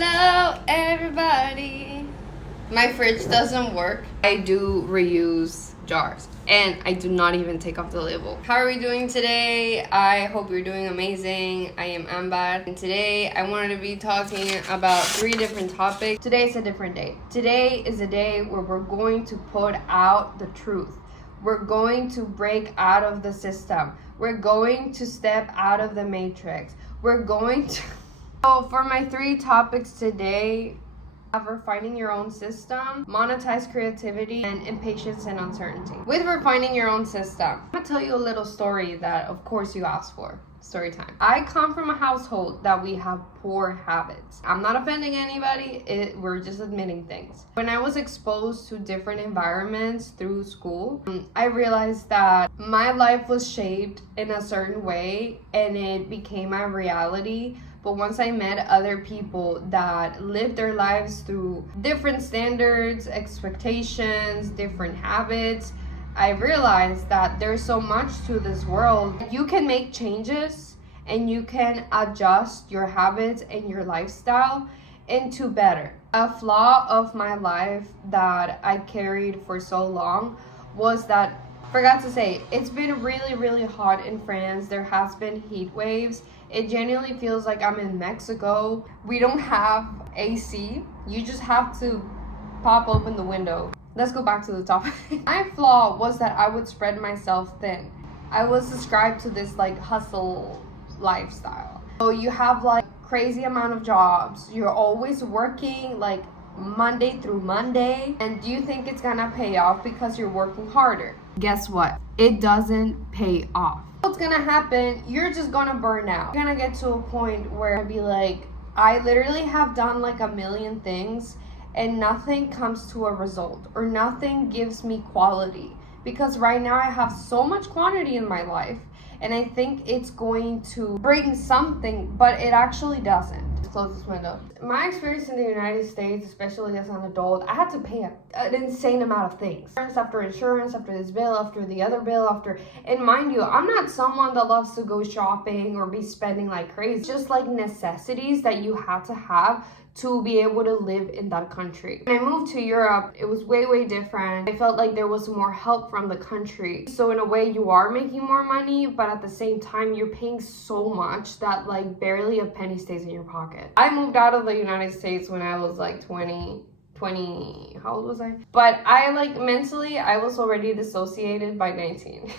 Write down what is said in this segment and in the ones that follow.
Hello, everybody. My fridge doesn't work. I do reuse jars, and I do not even take off the label. How are we doing today? I hope you're doing amazing. I am Amber, and today I wanted to be talking about 3 different topics. Today is a different day. Today is a day where we're going to put out the truth. We're going to break out of the system. We're going to step out of the matrix. We're going to... So for my 3 topics today, refining your own system, monetized creativity, and impatience and uncertainty. With refining your own system, I'm gonna tell you a little story that of course you asked for. Story time. I come from a household that we have poor habits. I'm not offending anybody, we're just admitting things. When I was exposed to different environments through school, I realized that my life was shaped in a certain way and it became my reality. But once I met other people that lived their lives through different standards, expectations, different habits, I realized that there's so much to this world. You can make changes and you can adjust your habits and your lifestyle into better. A flaw of my life that I carried for so long was that, forgot to say, it's been really hot in France. There has been heat waves. It genuinely feels like I'm in Mexico. We don't have AC. You just have to pop open the window. Let's go back to the topic. My flaw was that I would spread myself thin. I was described to this like hustle lifestyle. So you have like crazy amount of jobs. You're always working like Monday through Monday. And do you think it's gonna pay off because you're working harder? Guess what? It doesn't pay off. What's gonna happen? You're just gonna burn out. You're gonna get to a point where I'd be like, I literally have done like a million things and nothing comes to a result or nothing gives me quality, because right now I have so much quantity in my life and I think it's going to bring something, but it actually doesn't. Close this window. My experience in the United States, especially as an adult, I had to pay an insane amount of things. Insurance, after this bill, after the other bill, and mind you, I'm not someone that loves to go shopping or be spending like crazy. It's just like necessities that you have to have to be able to live in that country. When I moved to Europe, it was way different. I felt like there was more help from the country. So in a way, you are making more money, but at the same time, you're paying so much that like barely a penny stays in your pocket. I moved out of the United States when I was like 20, how old was I? But I like mentally, I was already dissociated by 19.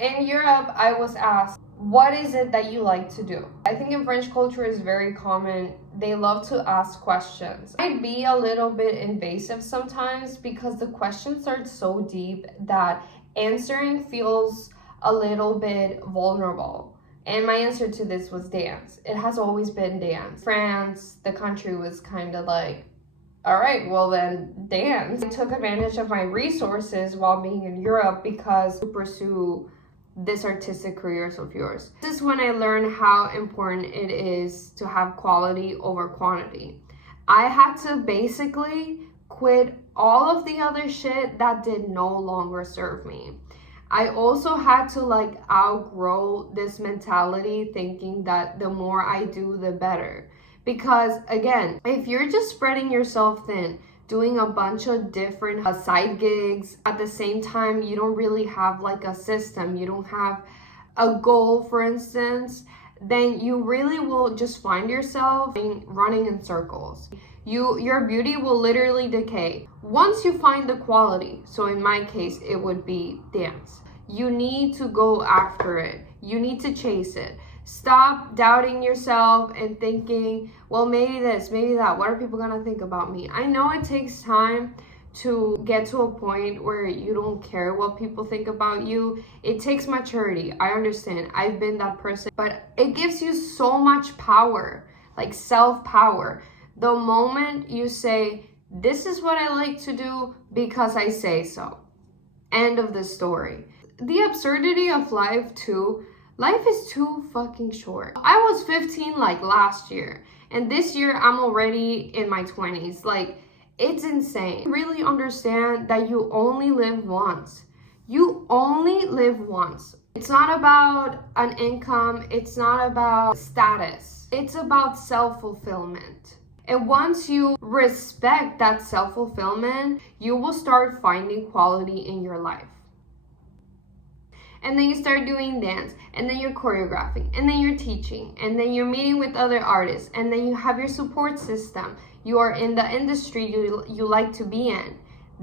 In Europe, I was asked, what is it that you like to do? I think in French culture is very common. They love to ask questions. I'd be a little bit invasive sometimes because the questions are so deep that answering feels a little bit vulnerable. And my answer to this was dance. It has always been dance. France, the country, was kind of like, all right, well then dance. I took advantage of my resources while being in Europe because to pursue this artistic careers of yours. This is when I learned how important it is to have quality over quantity. I had to basically quit all of the other shit that did no longer serve me. I also had to like outgrow this mentality thinking that the more I do, the better. Because again, if you're just spreading yourself thin, doing a bunch of different side gigs at the same time, you don't really have like a system, you don't have a goal, for instance, then you really will just find yourself running in circles. Your beauty will literally decay. Once you find the quality, so in my case, it would be dance. You need to go after it. You need to chase it. Stop doubting yourself and thinking, well, maybe this, maybe that. What are people gonna think about me? I know it takes time to get to a point where you don't care what people think about you. It takes maturity. I understand. I've been that person. But it gives you so much power, like self-power. The moment you say, this is what I like to do because I say so. End of the story. The absurdity of life too. Life is too fucking short. I was 15 like last year, and this year I'm already in my 20s. Like, it's insane. Really understand that you only live once. You only live once. It's not about an income. It's not about status. It's about self-fulfillment. And once you respect that self-fulfillment, you will start finding quality in your life. And then you start doing dance, and then you're choreographing, and then you're teaching, and then you're meeting with other artists, and then you have your support system. You are in the industry you like to be in.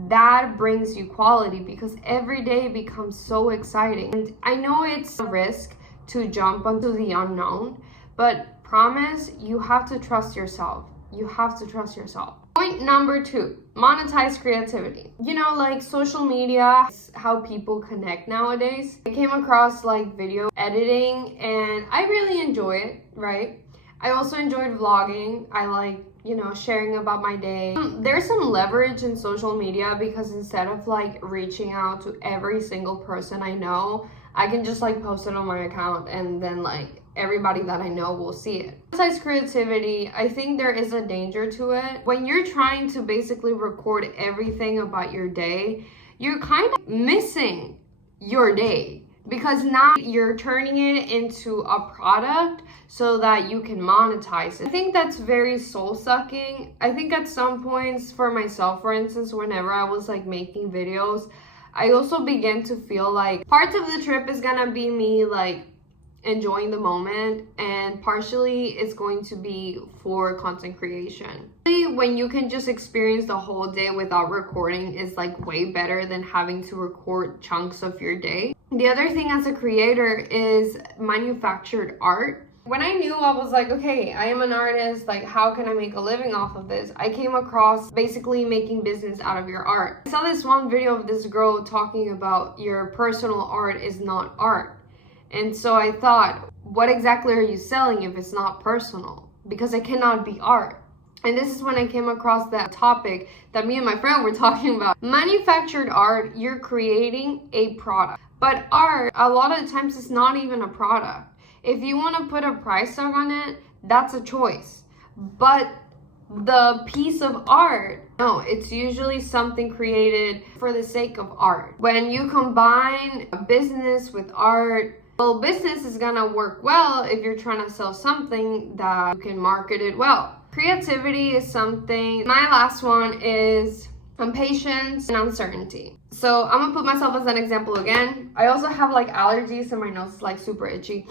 That brings you quality because every day becomes so exciting. And I know it's a risk to jump onto the unknown, but promise, you have to trust yourself. You have to trust yourself. Point number 2, monetize creativity. You know, like social media is how people connect nowadays. I came across like video editing and I really enjoy it, right? I also enjoyed vlogging. I like, you know, sharing about my day. There's some leverage in social media because instead of like reaching out to every single person I know, I can just like post it on my account and then like everybody that I know will see it. Besides creativity, I think there is a danger to it. When you're trying to basically record everything about your day, you're kind of missing your day because now you're turning it into a product so that you can monetize it. I think that's very soul-sucking. I think at some points for myself, for instance, whenever I was like making videos, I also began to feel like parts of the trip is gonna be me like enjoying the moment and partially it's going to be for content creation. When you can just experience the whole day without recording is like way better than having to record chunks of your day. The other thing as a creator is manufactured art. When I knew I was like, okay, I am an artist, like how can I make a living off of this? I came across basically making business out of your art. I saw this one video of this girl talking about your personal art is not art. And so I thought, what exactly are you selling if it's not personal? Because it cannot be art. And this is when I came across that topic that me and my friend were talking about. Manufactured art, you're creating a product. But art, a lot of the times, it's not even a product. If you want to put a price tag on it, that's a choice. But the piece of art, no, it's usually something created for the sake of art. When you combine a business with art, well, business is gonna work well if you're trying to sell something that you can market it well. Creativity is something. My last one is patience and uncertainty. So I'm gonna put myself as an example again. I also have like allergies and my nose is like super itchy.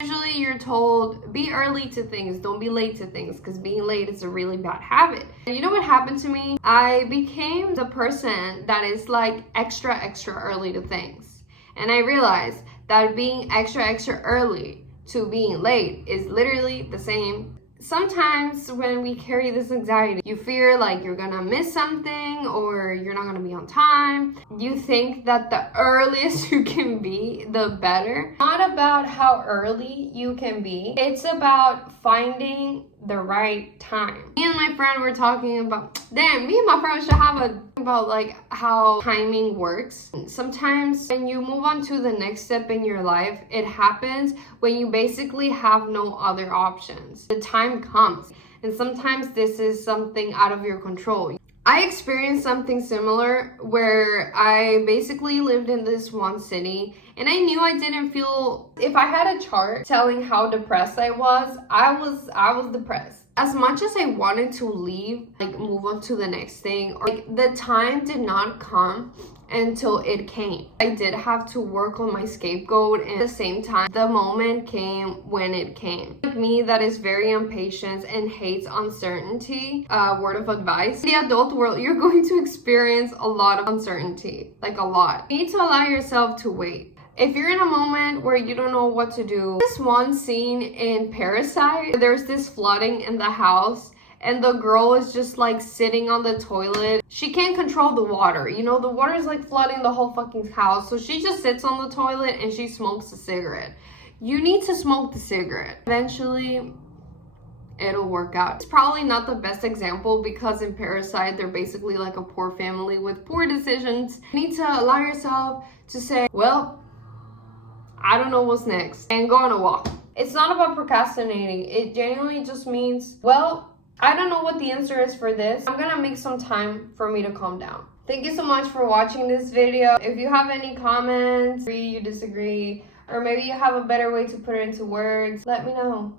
Usually you're told be early to things, don't be late to things, because being late is a really bad habit. And you know what happened to me? I became the person that is like extra early to things. And I realized that being extra early to being late is literally the same. Sometimes when we carry this anxiety, you fear like you're gonna miss something or you're not gonna be on time. You think that the earliest you can be, the better. Not about how early you can be. It's about finding the right time. Me and my friend were talking about, me and my friend should have about like how timing works. Sometimes when you move on to the next step in your life, it happens when you basically have no other options. The time comes, and sometimes this is something out of your control. I experienced something similar where I basically lived in this one city and I knew I didn't feel, if I had a chart telling how depressed I was depressed. As much as I wanted to leave, like move on to the next thing, or like the time did not come until it came. I did have to work on my scapegoat, and at the same time, the moment came when it came. Like me, that is very impatient and hates uncertainty, word of advice. In the adult world, you're going to experience a lot of uncertainty, like a lot. You need to allow yourself to wait. If you're in a moment where you don't know what to do, this one scene in Parasite, there's this flooding in the house and the girl is just like sitting on the toilet. She can't control the water. You know, the water is like flooding the whole fucking house. So she just sits on the toilet and she smokes a cigarette. You need to smoke the cigarette. Eventually, it'll work out. It's probably not the best example because in Parasite, they're basically like a poor family with poor decisions. You need to allow yourself to say, well, I don't know what's next, and go on a walk. It's not about procrastinating. It genuinely just means, well, I don't know what the answer is for this. I'm gonna make some time for me to calm down. Thank you so much for watching this video. If you have any comments, agree, you disagree, or maybe you have a better way to put it into words, let me know.